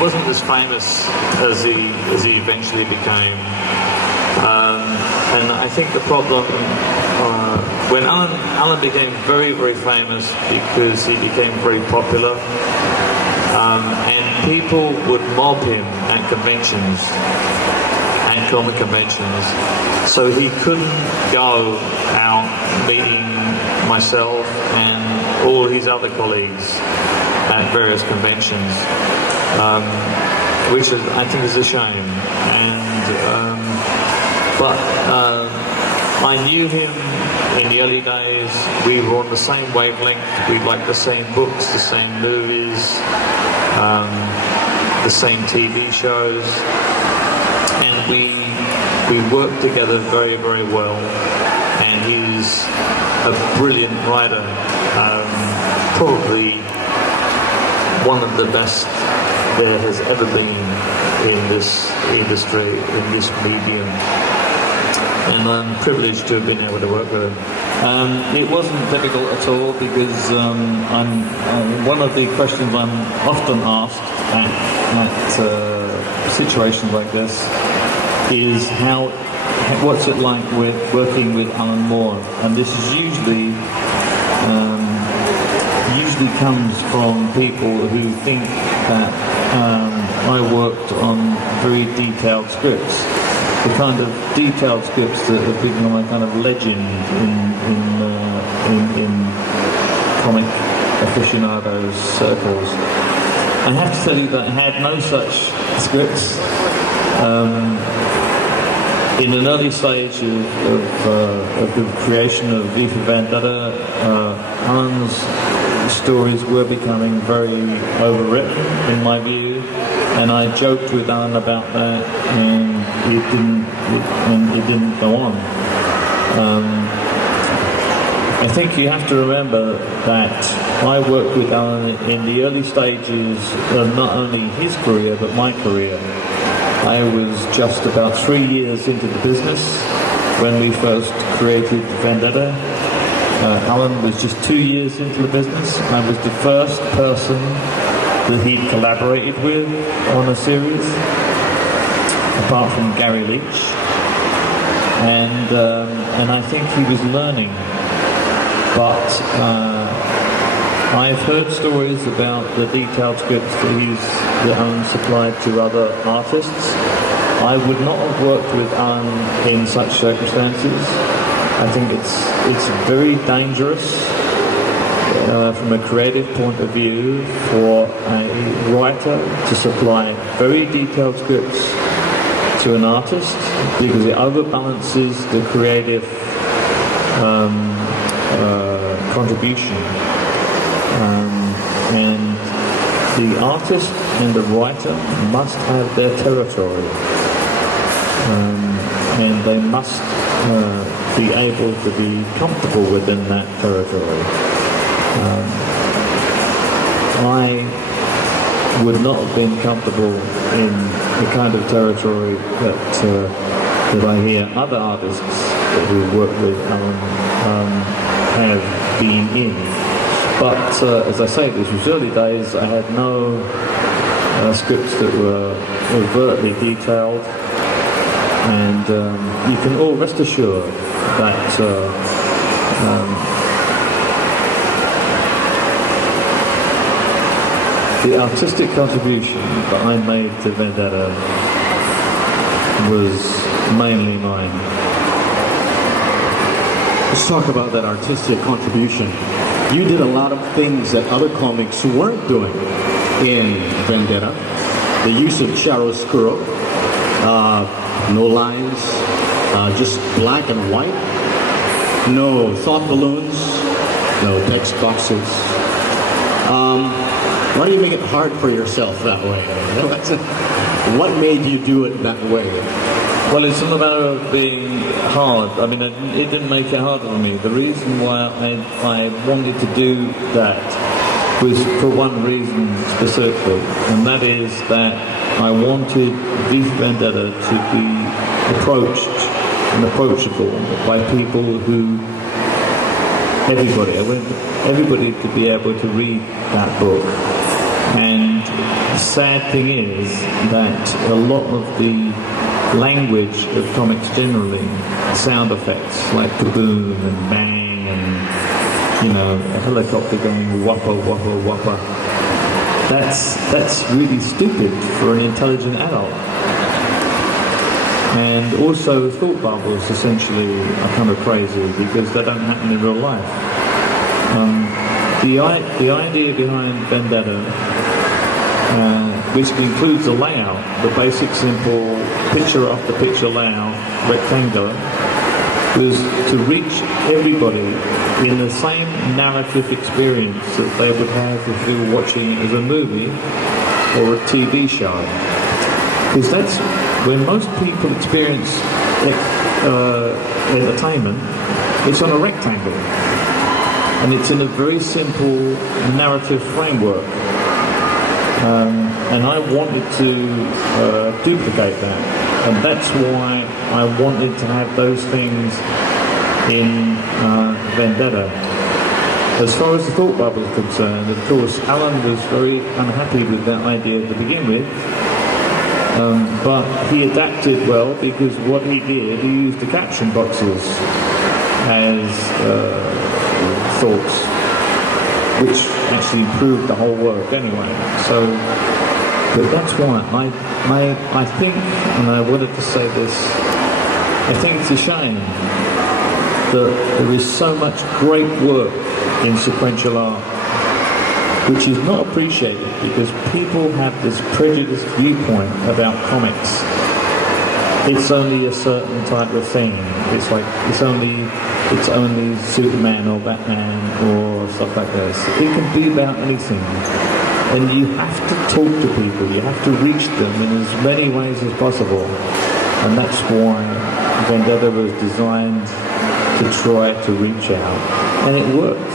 wasn't as famous as he eventually became. And I think the problem when Alan became very, very famous because he became very popular, and people would mob him at conventions, at comic conventions, so he couldn't go out meeting myself and all his other colleagues at various conventions, which I think is a shame. And but I knew him in the early days. We were on the same wavelength. We liked the same books, the same movies, the same TV shows, and we worked together very, very well. And he's a brilliant writer, probably one of the best there has ever been in this industry, in this medium. And I'm privileged to have been able to work with him. It wasn't difficult at all because one of the questions I'm often asked at situations like this is what's it like with working with Alan Moore, and this is usually comes from people who think that I worked on very detailed scripts. The kind of detailed scripts that have become a kind of legend in comic aficionados circles. I have to tell you that I had no such scripts. In an early stage of the creation of V for Vendetta, Alan's stories were becoming very overwritten, in my view, and I joked with Alan about that, and it didn't go on. I think you have to remember that I worked with Alan in the early stages of not only his career but my career. I was just about 3 years into the business when we first created Vendetta. Alan was just 2 years into the business. I was the first person that he'd collaborated with on a series, apart from Gary Leach, and I think he was learning. But I've heard stories about the detailed scripts that Alan supplied to other artists. I would not have worked with Alan in such circumstances. I think it's very dangerous from a creative point of view for a writer to supply very detailed scripts to an artist, because it overbalances the creative contribution. And the artist and the writer must have their territory, and they must be able to be comfortable within that territory. I would not have been comfortable in the kind of territory that I hear other artists who work with Alan have been in. But as I say, this was early days. I had no scripts that were overtly detailed, and you can all rest assured that the artistic contribution that I made to Vendetta was mainly mine. Let's talk about that artistic contribution. You did a lot of things that other comics weren't doing in Vendetta. The use of chiaroscuro, no lines, just black and white, no thought balloons, no text boxes. Why do you make it hard for yourself that way? What made you do it that way? Well, it's not a matter of being hard. I mean, it didn't make it harder for me. The reason why I wanted to do that was for one reason specifically, and that is that I wanted V for Vendetta to be approached and approachable by people who, everybody, I want everybody to be able to read that book and sad thing is that a lot of the language of comics generally, sound effects like kaboom and bang and, you know, a helicopter going whopper, whopper, whopper, that's really stupid for an intelligent adult. And also thought bubbles essentially are kind of crazy because they don't happen in real life. The idea behind Vendetta, which includes a layout, the basic simple picture after picture layout, rectangular, was to reach everybody in the same narrative experience that they would have if they were watching it as a movie or a TV show. Because that's when most people experience entertainment, it's on a rectangle. And it's in a very simple narrative framework. And I wanted to duplicate that. And that's why I wanted to have those things in Vendetta. As far as the thought bubble is concerned, of course, Alan was very unhappy with that idea to begin with. But he adapted well because what he did, he used the caption boxes as thoughts, which actually improved the whole work anyway. So, but that's why I think, and I wanted to say this, I think it's a shame that there is so much great work in sequential art which is not appreciated because people have this prejudiced viewpoint about comics. It's only a certain type of thing. It's like it's only Superman or Batman or stuff like this. It can be about anything. And you have to talk to people, you have to reach them in as many ways as possible. And that's why Vendetta was designed to try to reach out. And it worked.